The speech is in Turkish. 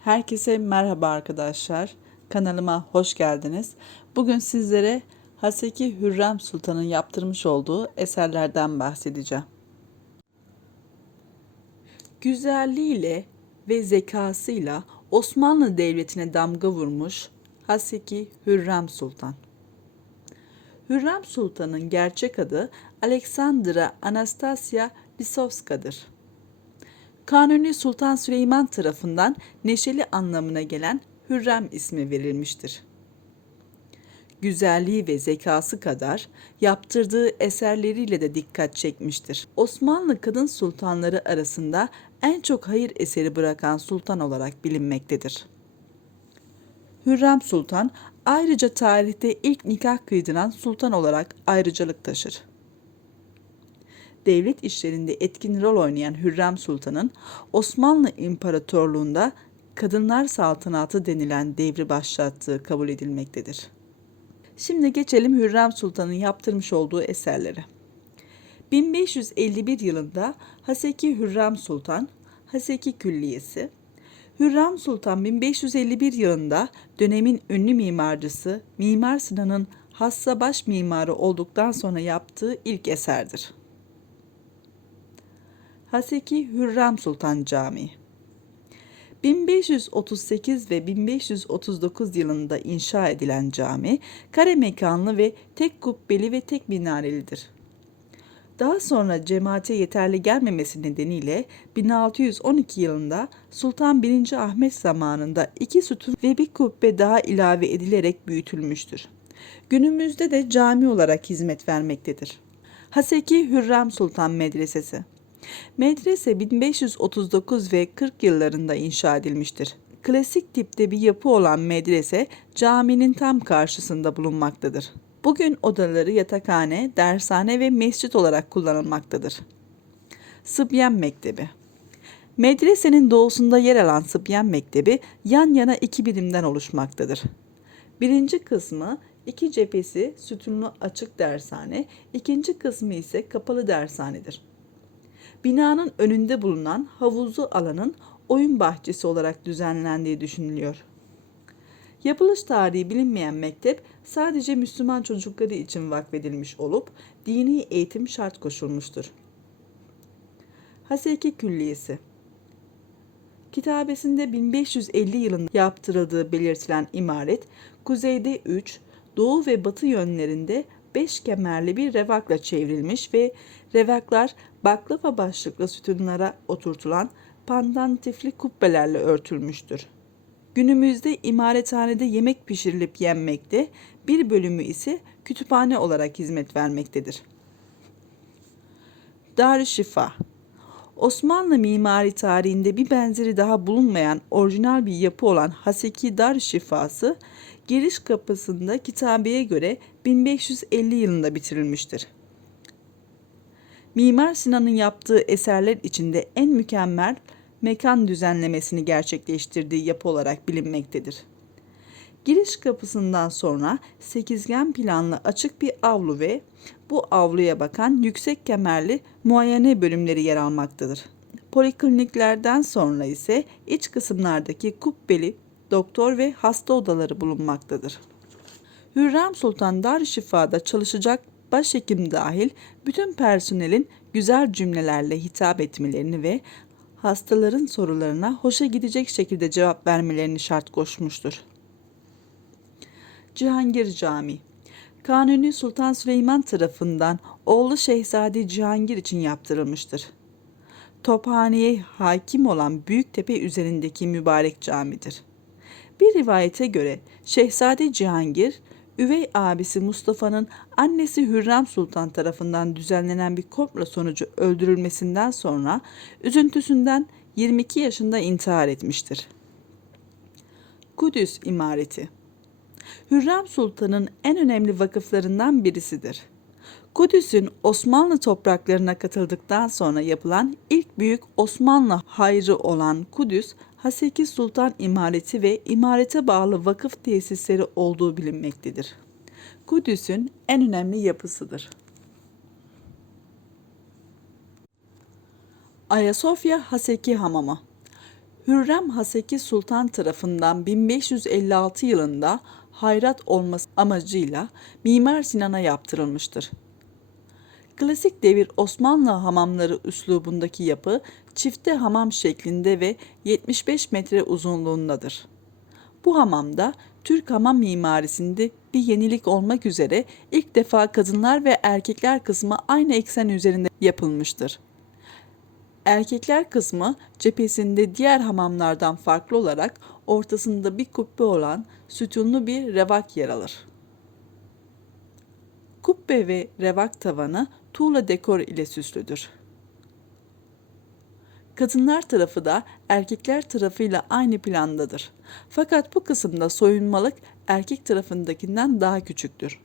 Herkese merhaba arkadaşlar. Kanalıma hoş geldiniz. Bugün sizlere Haseki Hürrem Sultan'ın yaptırmış olduğu eserlerden bahsedeceğim. Güzelliğiyle ve zekasıyla Osmanlı Devleti'ne damga vurmuş Haseki Hürrem Sultan. Hürrem Sultan'ın gerçek adı Aleksandra Anastasia Lisovska'dır. Kanuni Sultan Süleyman tarafından neşeli anlamına gelen Hürrem ismi verilmiştir. Güzelliği ve zekası kadar yaptırdığı eserleriyle de dikkat çekmiştir. Osmanlı kadın sultanları arasında en çok hayır eseri bırakan sultan olarak bilinmektedir. Hürrem Sultan ayrıca tarihte ilk nikah kıydıran sultan olarak ayrıcalık taşır devlet işlerinde etkin rol oynayan Hürrem Sultan'ın Osmanlı İmparatorluğu'nda kadınlar saltanatı denilen devri başlattığı kabul edilmektedir. Şimdi geçelim Hürrem Sultan'ın yaptırmış olduğu eserlere. 1551 yılında Haseki Hürrem Sultan, Haseki Külliyesi, Hürrem Sultan 1551 yılında dönemin ünlü mimarcısı Mimar Sinan'ın hassa baş mimarı olduktan sonra yaptığı ilk eserdir. Haseki Hürrem Sultan Camii 1538 ve 1539 yılında inşa edilen cami, kare mekanlı ve tek kubbeli ve tek minarelidir. Daha sonra cemaate yeterli gelmemesi nedeniyle 1612 yılında Sultan 1. Ahmet zamanında iki sütun ve bir kubbe daha ilave edilerek büyütülmüştür. Günümüzde de cami olarak hizmet vermektedir. Haseki Hürrem Sultan Medresesi Medrese 1539 ve 40 yıllarında inşa edilmiştir. Klasik tipte bir yapı olan medrese caminin tam karşısında bulunmaktadır. Bugün odaları yatakhane, dershane ve mescit olarak kullanılmaktadır. Sıbyan Mektebi Medresenin doğusunda yer alan Sıbyan Mektebi yan yana iki birimden oluşmaktadır. Birinci kısmı iki cephesi sütunlu açık dershane, ikinci kısmı ise kapalı dershanedir. Binanın önünde bulunan havuzlu alanın oyun bahçesi olarak düzenlendiği düşünülüyor. Yapılış tarihi bilinmeyen mektep sadece Müslüman çocukları için vakfedilmiş olup dini eğitim şart koşulmuştur. Haseki Külliyesi Kitabesinde 1550 yılında yaptırıldığı belirtilen imaret, kuzeyde 3, doğu ve batı yönlerinde 5 kemerli bir revakla çevrilmiş ve revaklar baklava başlıklı sütunlara oturtulan pandantifli kubbelerle örtülmüştür. Günümüzde imarethanede yemek pişirilip yenmekte, bir bölümü ise kütüphane olarak hizmet vermektedir. Darüşşifa Osmanlı mimari tarihinde bir benzeri daha bulunmayan orijinal bir yapı olan Haseki Darüşşifası, giriş kapısında kitabeye göre 1550 yılında bitirilmiştir. Mimar Sinan'ın yaptığı eserler içinde en mükemmel mekan düzenlemesini gerçekleştirdiği yapı olarak bilinmektedir. Giriş kapısından sonra sekizgen planlı açık bir avlu ve bu avluya bakan yüksek kemerli muayene bölümleri yer almaktadır. Polikliniklerden sonra ise iç kısımlardaki kubbeli doktor ve hasta odaları bulunmaktadır. Hürrem Sultan Darüşşifa'da çalışacak başhekim dahil bütün personelin güzel cümlelerle hitap etmelerini ve hastaların sorularına hoşa gidecek şekilde cevap vermelerini şart koşmuştur. Cihangir Camii Kanuni Sultan Süleyman tarafından oğlu Şehzade Cihangir için yaptırılmıştır. Tophane'ye hakim olan Büyüktepe üzerindeki mübarek camidir. Bir rivayete göre Şehzade Cihangir, üvey abisi Mustafa'nın annesi Hürrem Sultan tarafından düzenlenen bir komplo sonucu öldürülmesinden sonra üzüntüsünden 22 yaşında intihar etmiştir. Kudüs imareti Hürrem Sultan'ın en önemli vakıflarından birisidir. Kudüs'ün Osmanlı topraklarına katıldıktan sonra yapılan ilk büyük Osmanlı hayrı olan Kudüs, Haseki Sultan İmareti ve imarete bağlı vakıf tesisleri olduğu bilinmektedir. Kudüs'ün en önemli yapısıdır. Ayasofya Haseki Hamamı Hürrem Haseki Sultan tarafından 1556 yılında hayrat olması amacıyla Mimar Sinan'a yaptırılmıştır. Klasik devir Osmanlı hamamları üslubundaki yapı çifte hamam şeklinde ve 75 metre uzunluğundadır. Bu hamamda Türk hamam mimarisinde bir yenilik olmak üzere ilk defa kadınlar ve erkekler kısmı aynı eksen üzerinde yapılmıştır. Erkekler kısmı cephesinde diğer hamamlardan farklı olarak ortasında bir kubbe olan sütunlu bir revak yer alır. Kubbe ve revak tavanı tuğla dekor ile süslüdür. Kadınlar tarafı da erkekler tarafıyla aynı plandadır. Fakat bu kısımda soyunmalık erkek tarafındakinden daha küçüktür.